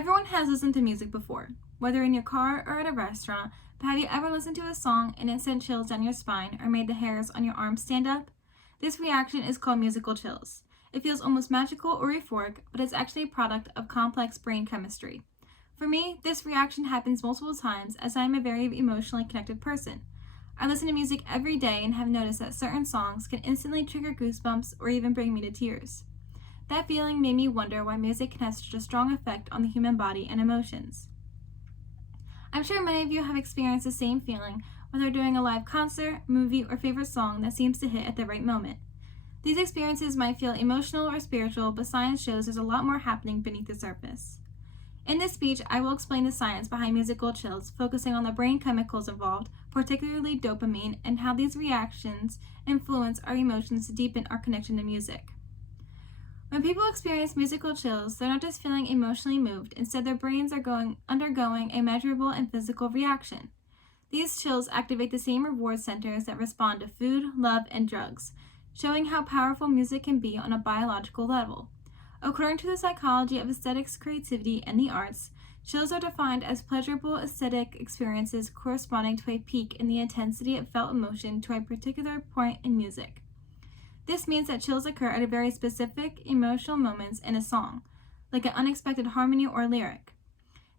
Everyone has listened to music before, whether in your car or at a restaurant, but have you ever listened to a song and it sent chills down your spine or made the hairs on your arms stand up? This reaction is called musical chills. It feels almost magical or euphoric, but it's actually a product of complex brain chemistry. For me, this reaction happens multiple times as I am a very emotionally connected person. I listen to music every day and have noticed that certain songs can instantly trigger goosebumps or even bring me to tears. That feeling made me wonder why music can have such a strong effect on the human body and emotions. I'm sure many of you have experienced the same feeling, whether during a live concert, movie, or favorite song that seems to hit at the right moment. These experiences might feel emotional or spiritual, but science shows there's a lot more happening beneath the surface. In this speech, I will explain the science behind musical chills, focusing on the brain chemicals involved, particularly dopamine, and how these reactions influence our emotions to deepen our connection to music. When people experience musical chills, they're not just feeling emotionally moved, instead their brains are undergoing a measurable and physical reaction. These chills activate the same reward centers that respond to food, love, and drugs, showing how powerful music can be on a biological level. According to the psychology of aesthetics, creativity, and the arts, chills are defined as pleasurable aesthetic experiences corresponding to a peak in the intensity of felt emotion to a particular point in music. This means that chills occur at a very specific emotional moments in a song, like an unexpected harmony or lyric.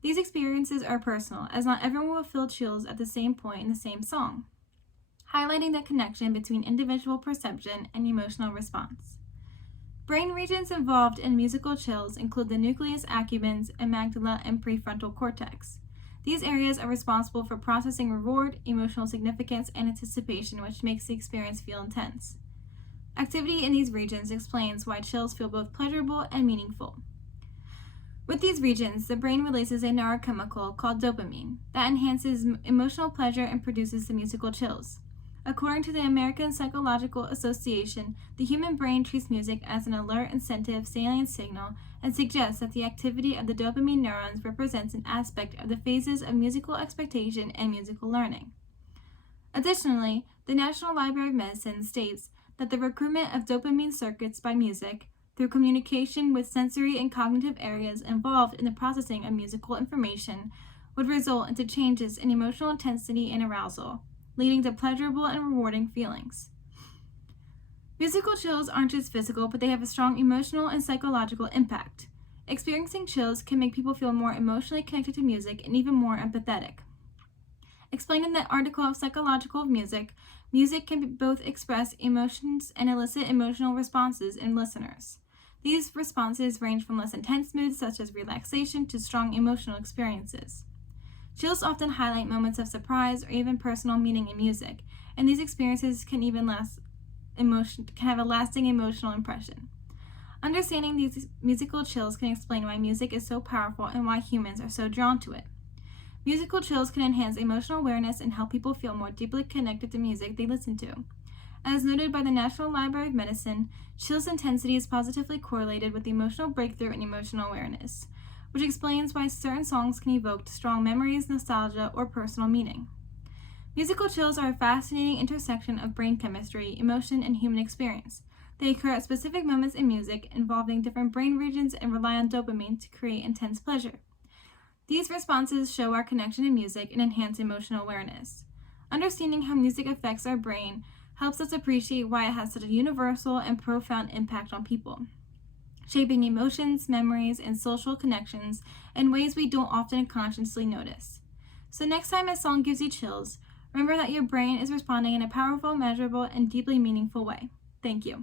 These experiences are personal, as not everyone will feel chills at the same point in the same song, highlighting the connection between individual perception and emotional response. Brain regions involved in musical chills include the nucleus accumbens, amygdala, and prefrontal cortex. These areas are responsible for processing reward, emotional significance, and anticipation, which makes the experience feel intense. Activity in these regions explains why chills feel both pleasurable and meaningful. With these regions, the brain releases a neurochemical called dopamine that enhances emotional pleasure and produces the musical chills. According to the American Psychological Association, the human brain treats music as an alert, incentive, salient signal and suggests that the activity of the dopamine neurons represents an aspect of the phases of musical expectation and musical learning. Additionally, the National Library of Medicine states that the recruitment of dopamine circuits by music through communication with sensory and cognitive areas involved in the processing of musical information would result into changes in emotional intensity and arousal, leading to pleasurable and rewarding feelings. Musical chills aren't just physical, but they have a strong emotional and psychological impact. Experiencing chills can make people feel more emotionally connected to music and even more empathetic. Explained in the article of Psychological Music, music can both express emotions and elicit emotional responses in listeners. These responses range from less intense moods such as relaxation to strong emotional experiences. Chills often highlight moments of surprise or even personal meaning in music, and these experiences can have a lasting emotional impression. Understanding these musical chills can explain why music is so powerful and why humans are so drawn to it. Musical chills can enhance emotional awareness and help people feel more deeply connected to music they listen to. As noted by the National Library of Medicine, chills intensity is positively correlated with emotional breakthrough and emotional awareness, which explains why certain songs can evoke strong memories, nostalgia, or personal meaning. Musical chills are a fascinating intersection of brain chemistry, emotion, and human experience. They occur at specific moments in music involving different brain regions and rely on dopamine to create intense pleasure. These responses show our connection to music and enhance emotional awareness. Understanding how music affects our brain helps us appreciate why it has such a universal and profound impact on people, shaping emotions, memories, and social connections in ways we don't often consciously notice. So next time a song gives you chills, remember that your brain is responding in a powerful, measurable, and deeply meaningful way. Thank you.